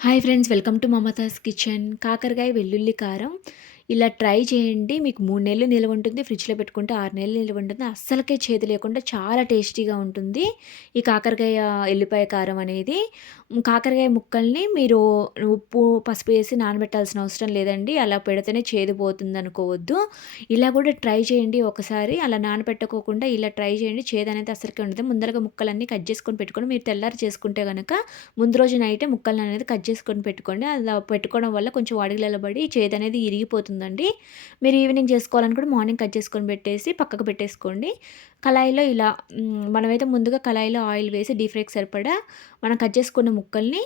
Hi friends, welcome to Mamata's kitchen. కాకరకాయ వెల్లుల్లి కారం ఇలా ట్రై చేయండి. మీకు 3 నెలలు నిల్వ ఉంటుంది. ఫ్రిడ్జ్‌లో పెట్టుకుంటే 6 నెలలు నిల్వ ఉంటుంది. అస్సలకే చేదు లేకుండా చాలా టేస్టీగా ఉంటుంది ఈ కాకరకాయ ఎల్లిపాయ కారం అనేది. కాకరకాయ ముక్కల్ని మీరు ఉప్పు, పసుపు వేసి నానబెట్టాల్సిన అవసరం లేదండి. అలా పెడితేనే చేదు పోతుందనుకోవద్దు. ఇలా కూడా ట్రై చేయండి ఒకసారి. అలా నానబెట్టుకోకుండా ఇలా ట్రై చేయండి. చేదనేది అస్సలకే ఉండదు. ముందరగా ముక్కలన్నీ కట్ చేసుకొని పెట్టుకొని మీరు తెల్లారి చేసుకుంటే గనక ముందు రోజు నైటే ముక్కలననేది కట్ చేసుకొని పెట్టుకోండి. అలా పెట్టుకోవడం వల్ల కొంచెం వాడిగలలో పడి చేదనేది ఇరిగిపోతుందండి. మీరు ఈవినింగ్ చేసుకోవాలనుకుంటే మార్నింగ్ కట్ చేసుకొని పెట్టేసి పక్కకు పెట్టేసుకోండి. కళాయిలో ఇలా మనమైతే ముందుగా కళాయిలో ఆయిల్ వేసి డీప్ ఫ్రైకి సరిపడా మనం కట్ చేసుకున్న ముక్కల్ని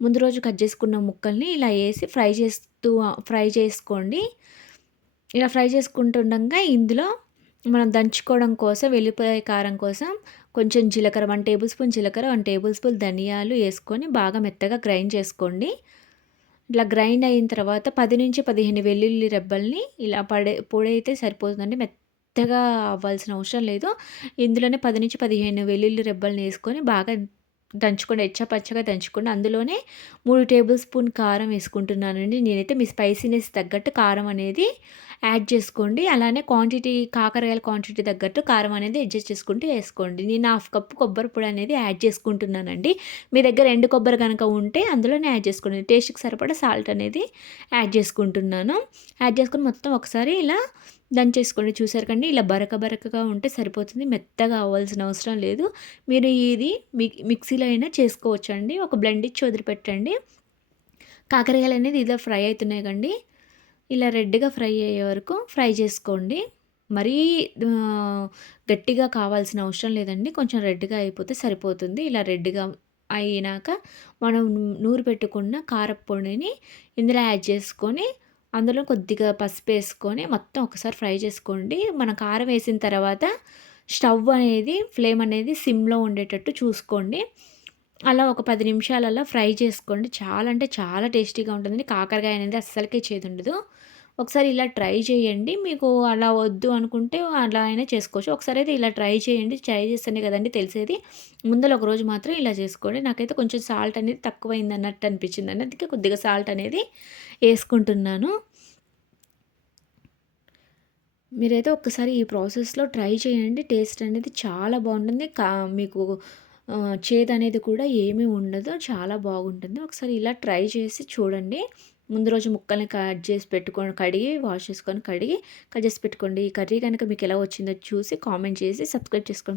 ముందు రోజు కట్ చేసుకున్న ముక్కల్ని ఇలా ఏసి ఫ్రై చేసుకోండి. ఇలా ఫ్రై చేసుకుంటుండగా ఇందులో మనం దంచుకోవడం కోసం వెల్లిపాయ కారం కోసం కొంచెం జీలకర్ర 1 టేబుల్ స్పూన్ జీలకర్ర, 1 టేబుల్ స్పూన్ ధనియాలు యేసుకొని బాగా మెత్తగా గ్రైండ్ చేసుకోండి. ఇట్లా గ్రైండ్ అయిన తర్వాత 10-15 వెల్లుల్లి రెబ్బల్ని ఇలా పొడైతే సరిపోతుందండి. మెత్తగా అవ్వాల్సిన అవసరం లేదు. ఇందులోనే 10-15 వెల్లుల్లి రెబ్బల్ని యేసుకొని బాగా దంచుకోండి. పచ్చగా దంచుకోండి. అందులోనే 3 టేబుల్ స్పూన్ కారం యేసుకుంటున్నానండి. నేనైతే మీ స్పైసీనెస్ తగ్గట్టు కారం అనేది యాడ్ చేసుకోండి. అలానే కాకరకాయల క్వాంటిటీ తగ్గట్టు కారం అనేది అడ్జస్ట్ చేసుకుంటూ వేసుకోండి. నేను హాఫ్ కప్పు కొబ్బరి పొడి అనేది యాడ్ చేసుకుంటున్నానండి. మీ దగ్గర ఎండు కొబ్బరి గనక ఉంటే అందులోనే యాడ్ చేసుకోండి. టేస్ట్‌కి సరిపడా సాల్ట్ అనేది యాడ్ చేసుకుంటున్నాను. యాడ్ చేసుకొని మొత్తం ఒకసారి ఇలా దంచేసుకోండి. చూసారు కండి, ఇలా బరకగా ఉంటే సరిపోతుంది. మెత్తగా అవ్వాల్సిన అవసరం లేదు. మీరు ఇది మిక్సీలో అయినా చేసుకోవచ్చండి. ఒక బ్లెండ్ ఇచ్చి వదిలిపెట్టండి. కాకరకాయలు అనేది ఇలా ఫ్రై అవుతున్నాయి కండి. ఇలా రెడ్‌గా ఫ్రై అయ్యే వరకు ఫ్రై చేసుకోండి. మరీ గట్టిగా కావాల్సిన అవసరం లేదండి. కొంచెం రెడ్‌గా అయిపోతే సరిపోతుంది. ఇలా రెడ్‌గా అయినాక మనం నూరి పెట్టుకున్న కారప్పొడిని ఇందులో యాడ్ చేసుకొని, అందులో కొద్దిగా పసుపేసుకొని మొత్తం ఒకసారి ఫ్రై చేసుకోండి. మనం కారం వేసిన తర్వాత స్టవ్ అనేది ఫ్లేమ్ అనేది సిమ్‌లో ఉండేటట్టు చూసుకోండి. అలా ఒక 10 నిమిషాలు అలా ఫ్రై చేసుకోండి. చాలా అంటే చాలా టేస్టీగా ఉంటుందండి. కాకరకాయ అనేది అస్సలకే చేదుండదు. ఒకసారి ఇలా ట్రై చేయండి. మీకు అలా వద్దు అనుకుంటే అలా అయినా చేసుకోవచ్చు. ఒకసారి అయితే ఇలా ట్రై చేయండి. ట్రై చేస్తేనే కదండీ తెలిసేది. ముందల ఒకరోజు మాత్రం ఇలా చేసుకోండి. నాకైతే కొంచెం సాల్ట్ అనేది తక్కువైందన్నట్టు అనిపించిందండి. అందుకే కొద్దిగా సాల్ట్ అనేది యేసుకుంటున్నాను. మీరైతే ఒక్కసారి ఈ ప్రాసెస్‌లో ట్రై చేయండి. టేస్ట్ అనేది చాలా బావుంటుంది. మీకు చేదనేది కూడా ఏమీ ఉండదు. చాలా బాగుంటుంది. ఒకసారి ఇలా ట్రై చేసి చూడండి. ముందు రోజు ముక్కల్ని కట్ చేసి పెట్టుకొని కడిగి, వాష్ చేసుకొని కడిగి, కట్ చేసి పెట్టుకోండి. ఈ కర్రీ గనుక మీకు ఎలా వచ్చిందో చూసి కామెంట్ చేసి సబ్స్క్రైబ్ చేసుకోండి.